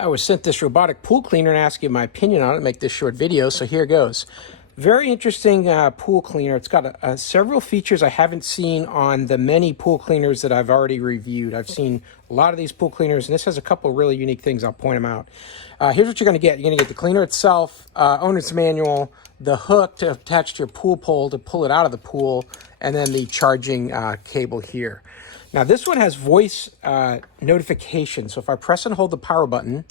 I was sent this robotic pool cleaner and asked you my opinion on it, make this short video, so here goes. Very interesting pool cleaner. It's got several features I haven't seen on the many pool cleaners that I've already reviewed. I've seen a lot of these pool cleaners, and this has a couple really unique things. I'll point them out. Here's what you're going to get. You're going to get the cleaner itself, owner's manual, the hook to attach to your pool pole to pull it out of the pool, and then the charging cable here. Now this one has voice notification. So if I press and hold the power button.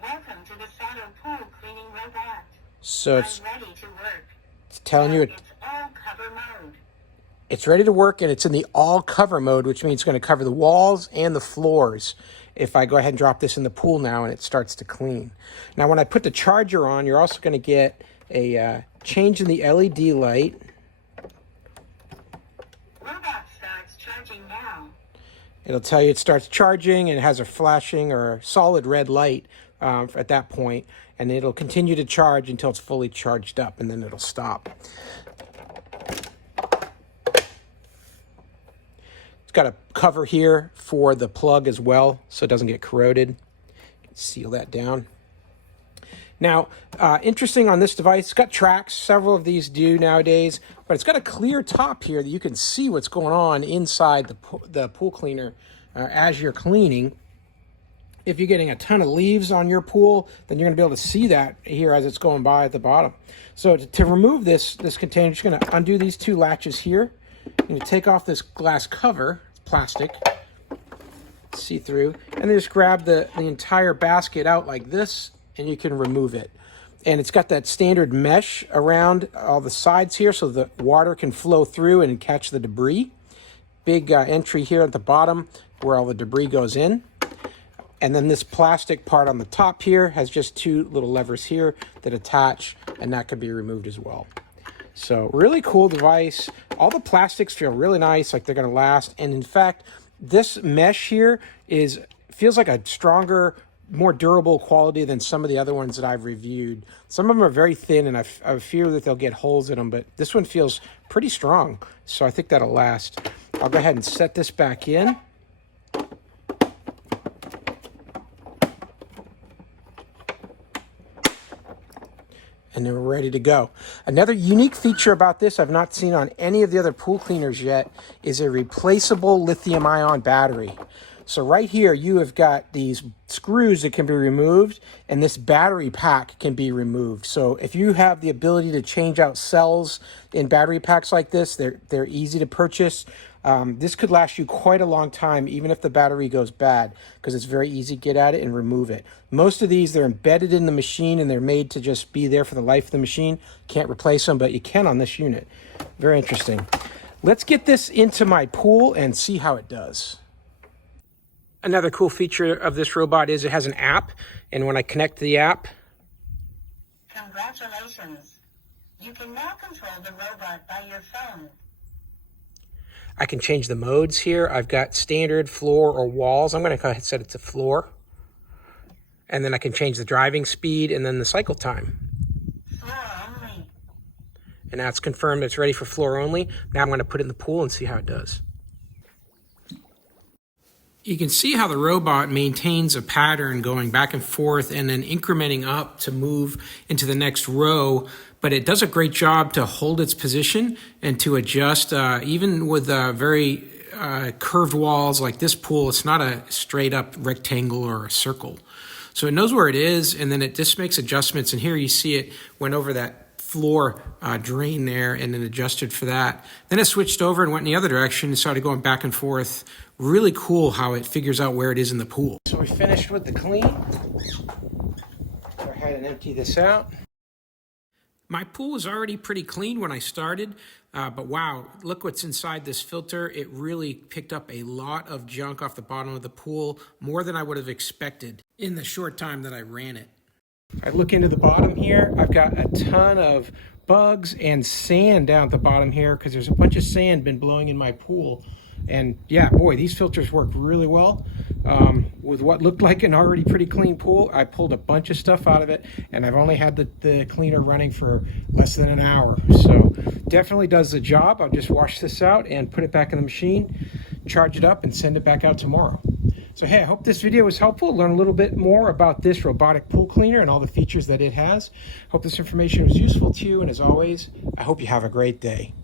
Welcome to the Seauto pool cleaning robot. So it's ready to work. It's telling you it's all cover mode. It's ready to work, and it's in the all cover mode, which means it's going to cover the walls and the floors. If I go ahead and drop this in the pool now and it starts to clean. Now when I put the charger on, you're also going to get a change in the LED light. Robot starts charging now. It'll tell you it starts charging, and it has a flashing or solid red light at that point, and it'll continue to charge until it's fully charged up, and then it'll stop. It's got a cover here for the plug as well, so it doesn't get corroded. Seal that down. Now, interesting on this device, it's got tracks. Several of these do nowadays, but it's got a clear top here that you can see what's going on inside the pool cleaner as you're cleaning. If you're getting a ton of leaves on your pool, then you're going to be able to see that here as it's going by at the bottom. So to remove this container, you're just going to undo these two latches here. You're going to take off this glass cover, it's plastic, see-through, and then just grab the entire basket out like this, and you can remove it. And it's got that standard mesh around all the sides here so the water can flow through and catch the debris. Big entry here at the bottom where all the debris goes in. And then this plastic part on the top here has just two little levers here that attach, and that can be removed as well. So really cool device. All the plastics feel really nice, like they're going to last. And in fact, this mesh here feels like a stronger, more durable quality than some of the other ones that I've reviewed. Some of them are very thin, and I fear that they'll get holes in them, but this one feels pretty strong, so I think that'll last. I'll go ahead and set this back in. And then we're ready to go. Another unique feature about this I've not seen on any of the other pool cleaners yet is a replaceable lithium-ion battery. So right here, you have got these screws that can be removed, and this battery pack can be removed. So if you have the ability to change out cells in battery packs like this, they're easy to purchase. This could last you quite a long time, even if the battery goes bad, because it's very easy to get at it and remove it. Most of these, they're embedded in the machine, and they're made to just be there for the life of the machine. Can't replace them, but you can on this unit. Very interesting. Let's get this into my pool and see how it does. Another cool feature of this robot is it has an app, and when I connect the app... Congratulations! You can now control the robot by your phone. I can change the modes here. I've got standard, floor, or walls. I'm going to go ahead and set it to floor. And then I can change the driving speed and then the cycle time. Floor only. And now it's confirmed it's ready for floor only. Now I'm going to put it in the pool and see how it does. You can see how the robot maintains a pattern going back and forth and then incrementing up to move into the next row, but it does a great job to hold its position and to adjust, even with very curved walls like this pool. It's not a straight up rectangle or a circle. So it knows where it is, and then it just makes adjustments. And here you see it went over that floor drain there and then adjusted for that. Then it switched over and went in the other direction and started going back and forth. Really cool how it figures out where it is in the pool. So we finished with the clean. Go ahead and empty this out. My pool was already pretty clean when I started, but wow, look what's inside this filter. It really picked up a lot of junk off the bottom of the pool, more than I would have expected in the short time that I ran it. I look into the bottom here. I've got a ton of bugs and sand down at the bottom here because there's a bunch of sand been blowing in my pool. And yeah, boy, these filters work really well. With what looked like an already pretty clean pool, I pulled a bunch of stuff out of it, and I've only had the cleaner running for less than an hour. So definitely does the job. I'll just wash this out and put it back in the machine, charge it up, and send it back out tomorrow. So hey, I hope this video was helpful. Learn a little bit more about this robotic pool cleaner and all the features that it has. Hope this information was useful to you, and as always, I hope you have a great day.